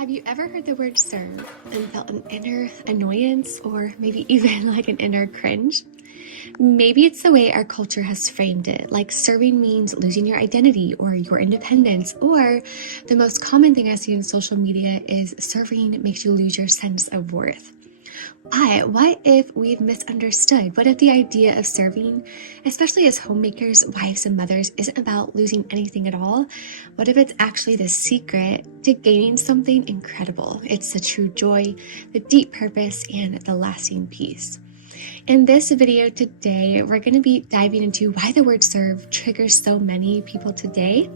Have you ever heard the word serve and felt an inner annoyance or maybe even like an inner cringe? Maybe it's the way our culture has framed it, like serving means losing your identity or your independence, or the most common thing I see in social media is serving makes you lose your sense of worth. But what if we've misunderstood? What if the idea of serving, especially as homemakers, wives, and mothers, isn't about losing anything at all? What if it's actually the secret to gaining something incredible? It's the true joy, the deep purpose, and the lasting peace. In this video today, we're going to be diving into why the word serve triggers so many people today.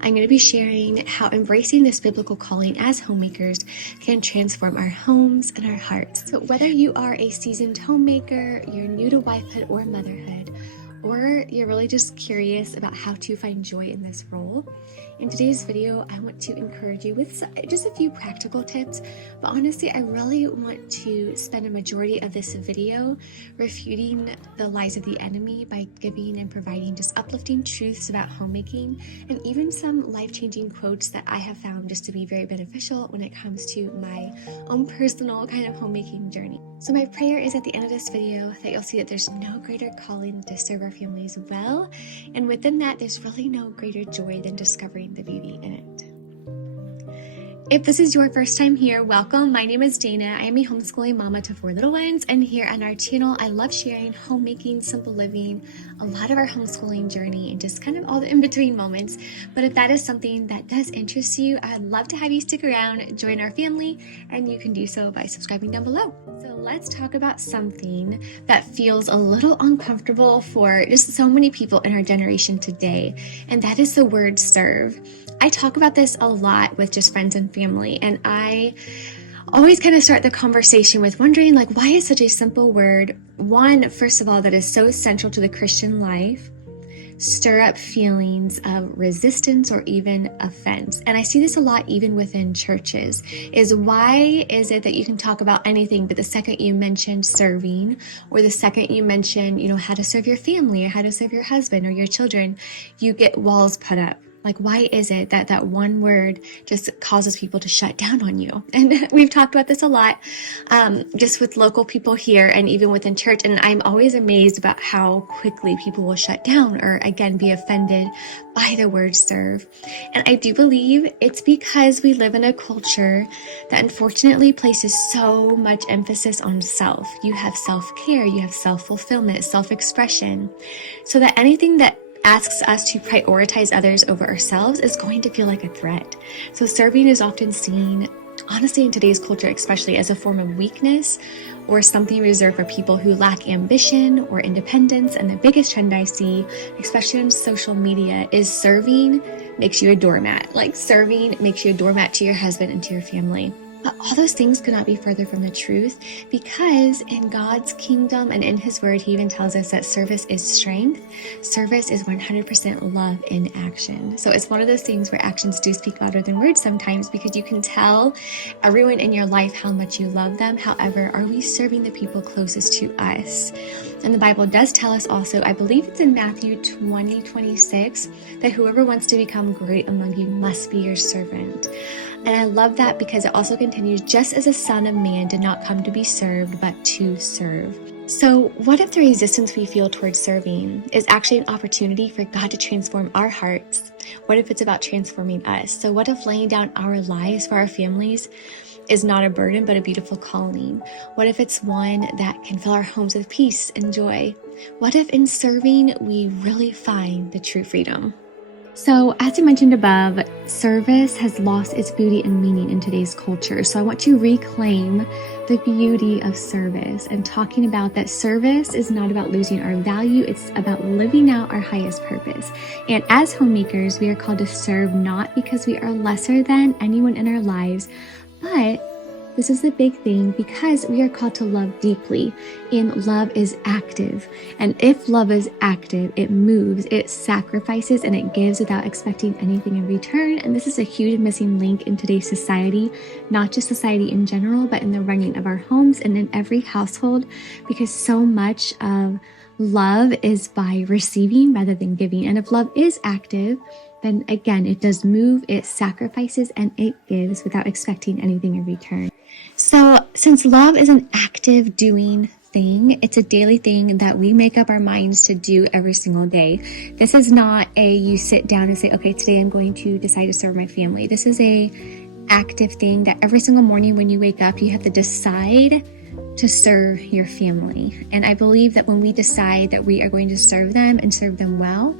I'm going to be sharing how embracing this biblical calling as homemakers can transform our homes and our hearts. So whether you are a seasoned homemaker, you're new to wifehood or motherhood, or you're really just curious about how to find joy in this role, in today's video, I want to encourage you with just a few practical tips, but honestly, I really want to spend a majority of this video refuting the lies of the enemy by giving and providing just uplifting truths about homemaking and even some life-changing quotes that I have found just to be very beneficial when it comes to my own personal kind of homemaking journey. So my prayer is at the end of this video that you'll see that there's no greater calling to serve our families well, and within that, there's really no greater joy than discovering the beauty in it. If this is your first time here, welcome. My name is Dana. I am a homeschooling mama to 4 little ones, and here on our channel, I love sharing homemaking, simple living, a lot of our homeschooling journey, and just kind of all the in-between moments. But if that is something that does interest you, I'd love to have you stick around, join our family, and you can do so by subscribing down below. So let's talk about something that feels a little uncomfortable for just so many people in our generation today, and that is the word serve. I talk about this a lot with just friends and family, and I always kind of start the conversation with wondering, like, why is such a simple word, one, first of all, that is so central to the Christian life, stir up feelings of resistance or even offense? And I see this a lot even within churches, is why is it that you can talk about anything, but the second you mention serving, or the second you mention, how to serve your family or how to serve your husband or your children, you get walls put up? Like, why is it that that one word just causes people to shut down on you? And we've talked about this a lot, just with local people here and even within church. And I'm always amazed about how quickly people will shut down or, again, be offended by the word serve. And I do believe it's because we live in a culture that unfortunately places so much emphasis on self. You have self-care, you have self-fulfillment, self-expression, so that anything that asks us to prioritize others over ourselves is going to feel like a threat. So serving is often seen, honestly, in today's culture, especially, as a form of weakness or something reserved for people who lack ambition or independence. And the biggest trend I see, especially on social media, is serving makes you a doormat. Like, serving makes you a doormat to your husband and to your family. But all those things could not be further from the truth, because in God's kingdom and in His word, He even tells us that service is strength. Service is 100% love in action. So it's one of those things where actions do speak louder than words sometimes, because you can tell everyone in your life how much you love them. However, are we serving the people closest to us? And the Bible does tell us also, I believe it's in Matthew 20:26, that whoever wants to become great among you must be your servant. And I love that because it also continues, just as the Son of Man did not come to be served, but to serve. So what if the resistance we feel towards serving is actually an opportunity for God to transform our hearts? What if it's about transforming us? So what if laying down our lives for our families is not a burden, but a beautiful calling? What if it's one that can fill our homes with peace and joy? What if in serving, we really find the true freedom? So as I mentioned above, service has lost its beauty and meaning in today's culture. So I want to reclaim the beauty of service and talking about that service is not about losing our value. It's about living out our highest purpose. And as homemakers, we are called to serve not because we are lesser than anyone in our lives, but this is the big thing, because we are called to love deeply, and love is active. And if love is active, it moves, it sacrifices, and it gives without expecting anything in return. And this is a huge missing link in today's society, not just society in general, but in the running of our homes and in every household, because so much of love is by receiving rather than giving. And if love is active, then again, it does move, it sacrifices, and it gives without expecting anything in return. So since love is an active doing thing, it's a daily thing that we make up our minds to do every single day. This is not you sit down and say, okay, today I'm going to decide to serve my family. This is a active thing that every single morning when you wake up, you have to decide to serve your family. And I believe that when we decide that we are going to serve them and serve them well,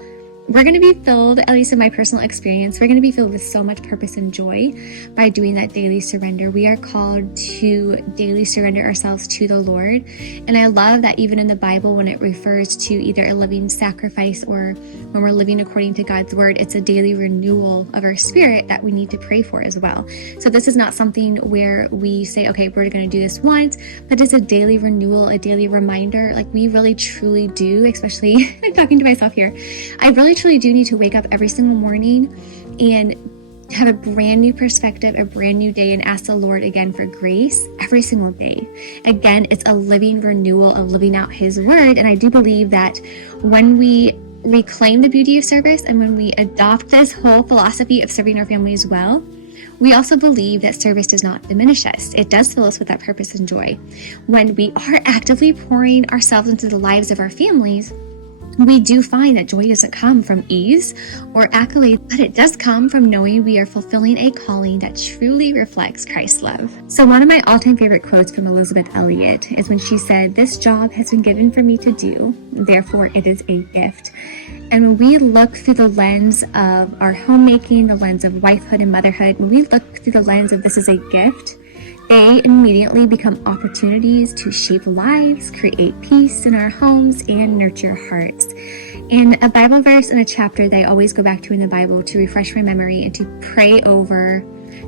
we're going to be filled, at least in my personal experience, we're going to be filled with so much purpose and joy by doing that daily surrender. We are called to daily surrender ourselves to the Lord. And I love that even in the Bible, when it refers to either a living sacrifice or when we're living according to God's word, it's a daily renewal of our spirit that we need to pray for as well. So this is not something where we say, okay, we're going to do this once, but it's a daily renewal, a daily reminder. Like we really truly do, especially I'm talking to myself here. I really truly do need to wake up every single morning and have a brand new perspective, a brand new day, and ask the Lord again for grace every single day. Again, it's a living renewal of living out His word. And I do believe that when we reclaim the beauty of service and when we adopt this whole philosophy of serving our families well, we also believe that service does not diminish us. It does fill us with that purpose and joy. When we are actively pouring ourselves into the lives of our families, we do find that joy doesn't come from ease or accolade, but it does come from knowing we are fulfilling a calling that truly reflects Christ's love. So one of my all-time favorite quotes from Elizabeth Elliot is when she said, "This job has been given for me to do, therefore it is a gift." And when we look through the lens of our homemaking, the lens of wifehood and motherhood, when we look through the lens of this is a gift, they immediately become opportunities to shape lives, create peace in our homes, and nurture hearts. And a Bible verse and a chapter that I always go back to in the Bible to refresh my memory and to pray over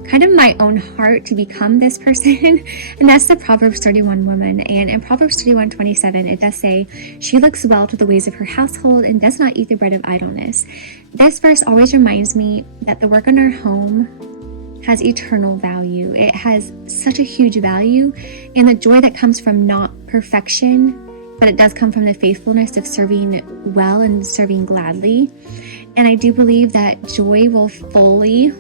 kind of my own heart to become this person, and that's the Proverbs 31 woman. And in Proverbs 31:27, it does say, "She looks well to the ways of her household and does not eat the bread of idleness." This verse always reminds me that the work on our home has eternal value. It has such a huge value, and the joy that comes from not perfection, but it does come from the faithfulness of serving well and serving gladly. And I do believe that joy will fully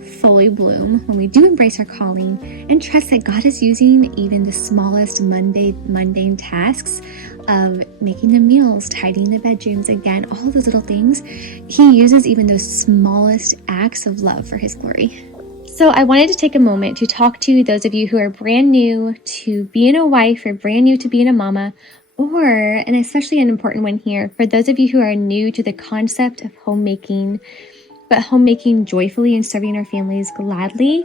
bloom when we do embrace our calling and trust that God is using even the smallest mundane tasks of making the meals, tidying the bedrooms, again, all of those little things. He uses even those smallest acts of love for His glory. So I wanted to take a moment to talk to those of you who are brand new to being a wife or brand new to being a mama, or, and especially an important one here, for those of you who are new to the concept of homemaking, but homemaking joyfully and serving our families gladly.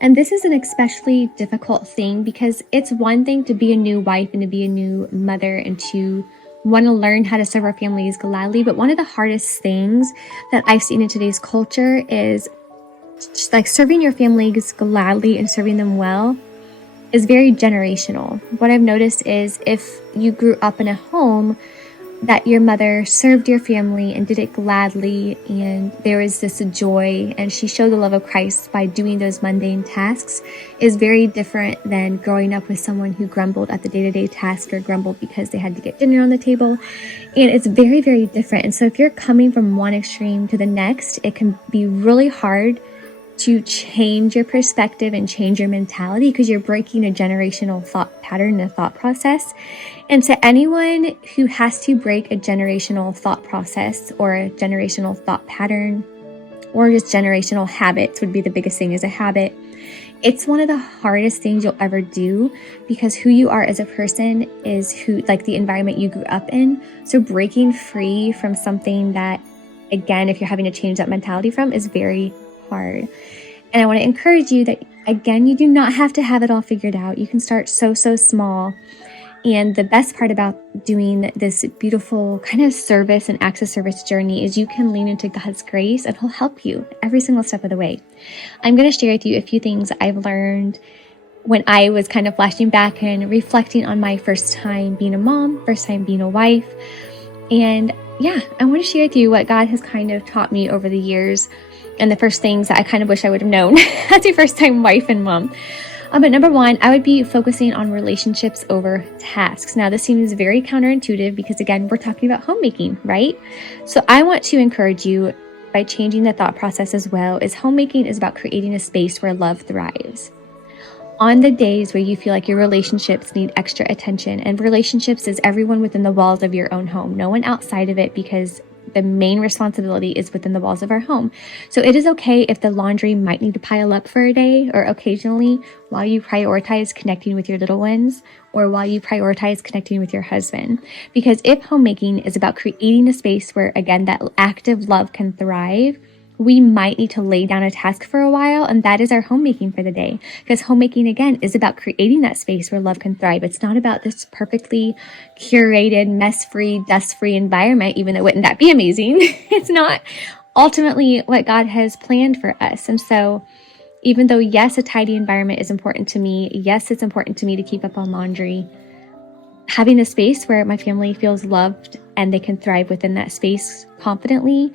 And this is an especially difficult thing because it's one thing to be a new wife and to be a new mother and to want to learn how to serve our families gladly. But one of the hardest things that I've seen in today's culture is just like serving your families gladly and serving them well is very generational. What I've noticed is if you grew up in a home that your mother served your family and did it gladly, and there was this joy and she showed the love of Christ by doing those mundane tasks, is very different than growing up with someone who grumbled at the day-to-day task or grumbled because they had to get dinner on the table. And it's very, very different. And so if you're coming from one extreme to the next, it can be really hard to change your perspective and change your mentality because you're breaking a generational thought pattern and a thought process. And to anyone who has to break a generational thought process or a generational thought pattern or just generational habits would be the biggest thing, is a habit. It's one of the hardest things you'll ever do because who you are as a person is who, like, the environment you grew up in. So breaking free from something that, again, if you're having to change that mentality from, is very hard. And I want to encourage you that, again, you do not have to have it all figured out. You can start so small. And the best part about doing this beautiful kind of service and acts of service journey is you can lean into God's grace and He'll help you every single step of the way. I'm going to share with you a few things I've learned when I was kind of flashing back and reflecting on my first time being a mom, first time being a wife. And yeah, I want to share with you what God has kind of taught me over the years and the first things that I kind of wish I would have known as a first-time wife and mom. But number one, I would be focusing on relationships over tasks. Now, this seems very counterintuitive because, again, we're talking about homemaking, right? So I want to encourage you, by changing the thought process as well is homemaking is about creating a space where love thrives. On the days where you feel like your relationships need extra attention, and relationships is everyone within the walls of your own home, no one outside of it, because the main responsibility is within the walls of our home. So it is okay if the laundry might need to pile up for a day or occasionally while you prioritize connecting with your little ones or while you prioritize connecting with your husband. Because if homemaking is about creating a space where, again, that active love can thrive, we might need to lay down a task for a while, and that is our homemaking for the day. Because homemaking, again, is about creating that space where love can thrive. It's not about this perfectly curated, mess-free, dust-free environment, even though wouldn't that be amazing? It's not ultimately what God has planned for us. And so even though, yes, a tidy environment is important to me, yes, it's important to me to keep up on laundry, having a space where my family feels loved and they can thrive within that space confidently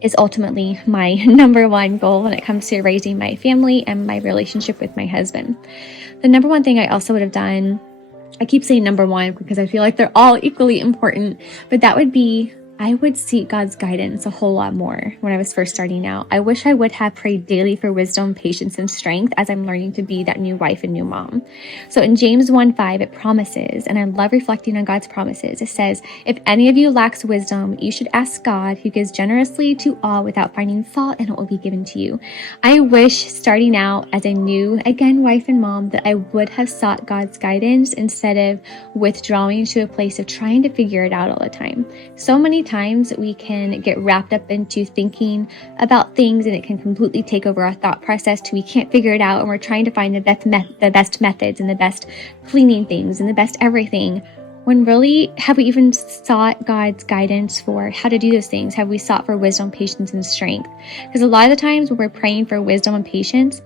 is ultimately my number one goal when it comes to raising my family and my relationship with my husband. The number one thing I also would have done, I keep saying number one because I feel like they're all equally important, but that would be, I would seek God's guidance a whole lot more when I was first starting out. I wish I would have prayed daily for wisdom, patience, and strength as I'm learning to be that new wife and new mom. So in James 1:5, it promises, and I love reflecting on God's promises. It says, if any of you lacks wisdom, you should ask God, who gives generously to all without finding fault, and it will be given to you. I wish starting out as a new, again, wife and mom, that I would have sought God's guidance instead of withdrawing to a place of trying to figure it out all the time. So many times we can get wrapped up into thinking about things and it can completely take over our thought process till we can't figure it out, and we're trying to find the best methods and the best cleaning things and the best everything, when really, have we even sought God's guidance for how to do those things? Have we sought for wisdom, patience, and strength? Because a lot of the times when we're praying for wisdom and patience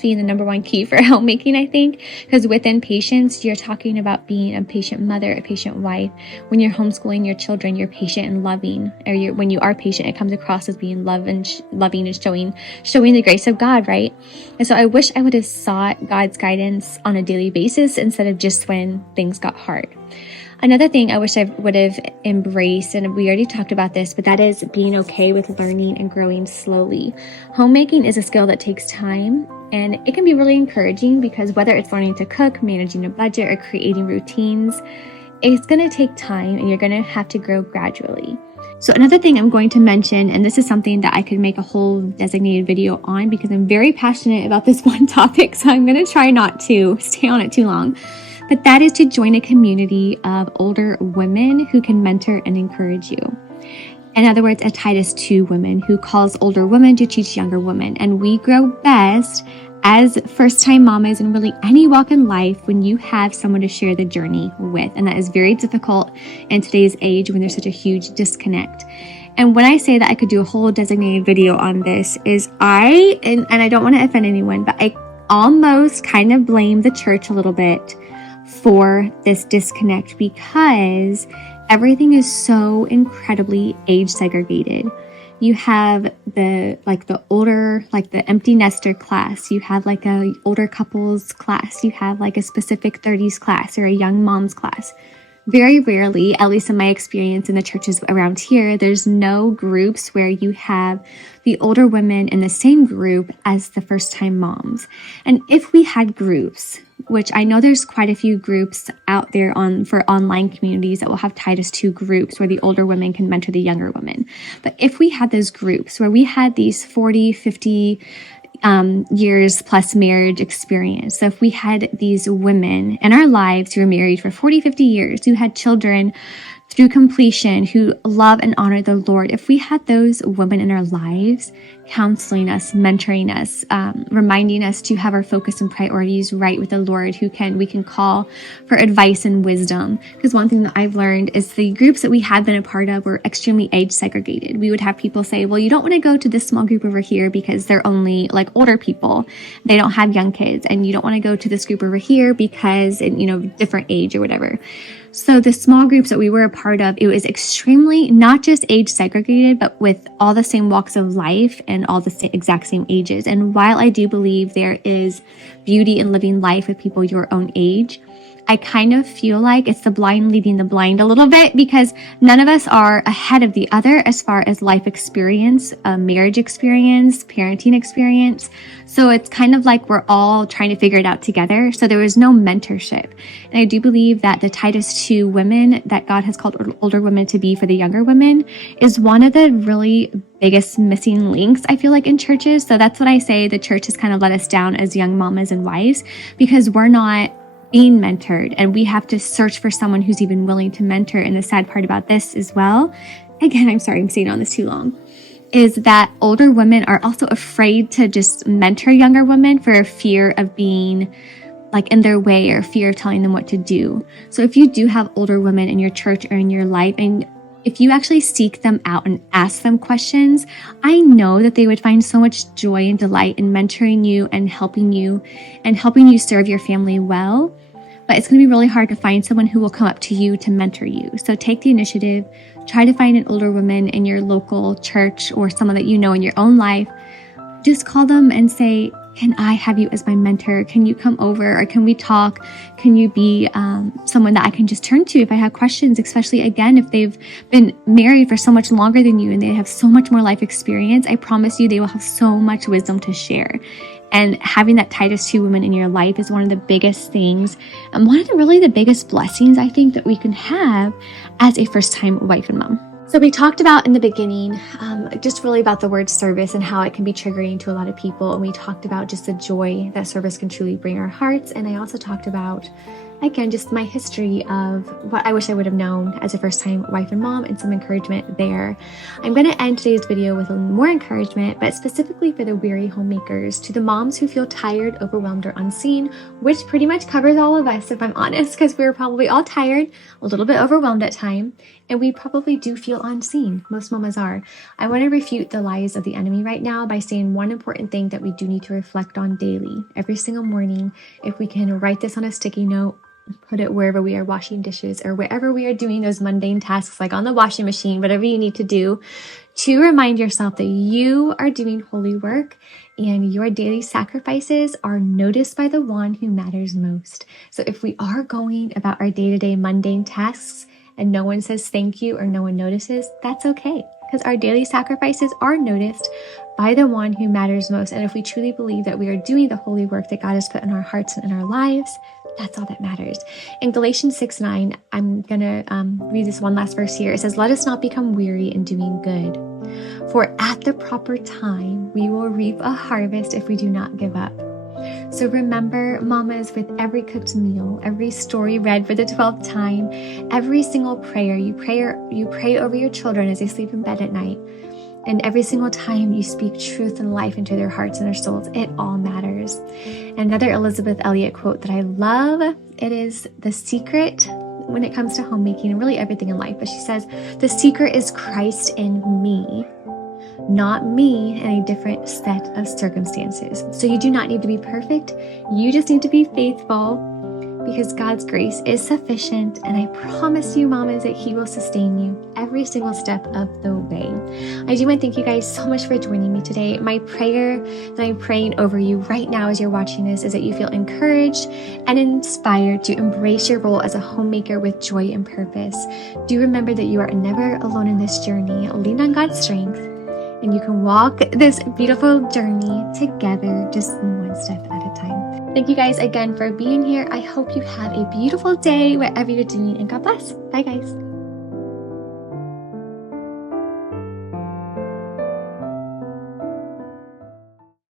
being the number one key for homemaking, I think, because within patience, you're talking about being a patient mother, a patient wife. When you're homeschooling your children, you're patient and loving, or when you are patient, it comes across as being loving and showing the grace of God, right? And so I wish I would have sought God's guidance on a daily basis instead of just when things got hard. Another thing I wish I would have embraced, and we already talked about this, but that is being okay with learning and growing slowly. Homemaking is a skill that takes time, and it can be really encouraging because whether it's learning to cook, managing a budget, or creating routines, it's going to take time and you're going to have to grow gradually. So another thing I'm going to mention, and this is something that I could make a whole designated video on because I'm very passionate about this one topic, so I'm going to try not to stay on it too long. But that is to join a community of older women who can mentor and encourage you. In other words, a Titus 2 woman who calls older women to teach younger women. And we grow best as first-time mamas in really any walk in life when you have someone to share the journey with. And that is very difficult in today's age when there's such a huge disconnect. And when I say that I could do a whole designated video on this is and I don't want to offend anyone, but I almost kind of blame the church a little bit for this disconnect because everything is so incredibly age segregated. You have the older, like the empty nester class. You have like a older couples class. You have like a specific 30s class or a young mom's class. Very rarely, at least in my experience in the churches around here, there's no groups where you have the older women in the same group as the first-time moms. And if we had groups, which I know there's quite a few groups out there for online communities that will have Titus 2 groups where the older women can mentor the younger women. But if we had those groups where we had these 40, 50 years plus marriage experience. So if we had these women in our lives who were married for 40, 50 years, who had children through completion, who love and honor the Lord, if we had those women in our lives counseling us, mentoring us, reminding us to have our focus and priorities right with the Lord, we can call for advice and wisdom. Because one thing that I've learned is the groups that we had been a part of were extremely age segregated. We would have people say, well, you don't want to go to this small group over here because they're only like older people. They don't have young kids. And you don't want to go to this group over here because, different age or whatever. So the small groups that we were a part of, it was extremely not just age segregated, but with all the same walks of life and all the exact same ages. And while I do believe there is beauty in living life with people your own age, I kind of feel like it's the blind leading the blind a little bit, because none of us are ahead of the other as far as life experience, marriage experience, parenting experience. So it's kind of like we're all trying to figure it out together. So there was no mentorship. And I do believe that the Titus 2 women that God has called older women to be for the younger women is one of the really biggest missing links, I feel like, in churches. So that's what I say. The church has kind of let us down as young mamas and wives, because we're not being mentored, and we have to search for someone who's even willing to mentor. And the sad part about this as well, again, I'm sorry I'm staying on this too long, is that older women are also afraid to just mentor younger women for fear of being like in their way, or fear of telling them what to do. So if you do have older women in your church or in your life, and if you actually seek them out and ask them questions, I know that they would find so much joy and delight in mentoring you and helping you serve your family well. But it's going to be really hard to find someone who will come up to you to mentor you. So take the initiative, try to find an older woman in your local church or someone that you know in your own life. Just call them and say, can I have you as my mentor? Can you come over, or can we talk? Can you be someone that I can just turn to if I have questions, especially again, if they've been married for so much longer than you and they have so much more life experience. I promise you they will have so much wisdom to share. And having that Titus 2 woman in your life is one of the biggest things, and one of the biggest blessings I think that we can have as a first-time wife and mom. So we talked about in the beginning, just really about the word service and how it can be triggering to a lot of people. And we talked about just the joy that service can truly bring our hearts. And I also talked about, again, just my history of what I wish I would have known as a first-time wife and mom, and some encouragement there. I'm going to end today's video with more encouragement, but specifically for the weary homemakers, to the moms who feel tired, overwhelmed, or unseen, which pretty much covers all of us, if I'm honest, because we're probably all tired, a little bit overwhelmed at time, and we probably do feel unseen. Most mamas are. I want to refute the lies of the enemy right now by saying one important thing that we do need to reflect on daily, every single morning. If we can write this on a sticky note, put it wherever we are washing dishes or wherever we are doing those mundane tasks, like on the washing machine, whatever you need to do, to remind yourself that you are doing holy work and your daily sacrifices are noticed by the one who matters most. So if we are going about our day-to-day mundane tasks and no one says thank you or no one notices, that's okay, because our daily sacrifices are noticed by the one who matters most. And if we truly believe that we are doing the holy work that God has put in our hearts and in our lives, that's all that matters. In Galatians 6:9, I'm going to read this one last verse here. It says, "Let us not become weary in doing good, for at the proper time we will reap a harvest if we do not give up." So remember, mamas, with every cooked meal, every story read for the 12th time, every single prayer you pray over your children as they sleep in bed at night, and every single time you speak truth and life into their hearts and their souls, it all matters. Another Elizabeth Elliot quote that I love, it is the secret when it comes to homemaking and really everything in life. But she says, "The secret is Christ in me, not me in a different set of circumstances." So you do not need to be perfect. You just need to be faithful, because God's grace is sufficient. And I promise you, mamas, that He will sustain you every single step of the way. I do want to thank you guys so much for joining me today. My prayer that I'm praying over you right now as you're watching this is that you feel encouraged and inspired to embrace your role as a homemaker with joy and purpose. Do remember that you are never alone in this journey. Lean on God's strength, and you can walk this beautiful journey together, just one step at a time. Thank you guys again for being here. I hope you have a beautiful day wherever you're doing, and God bless. Bye, guys.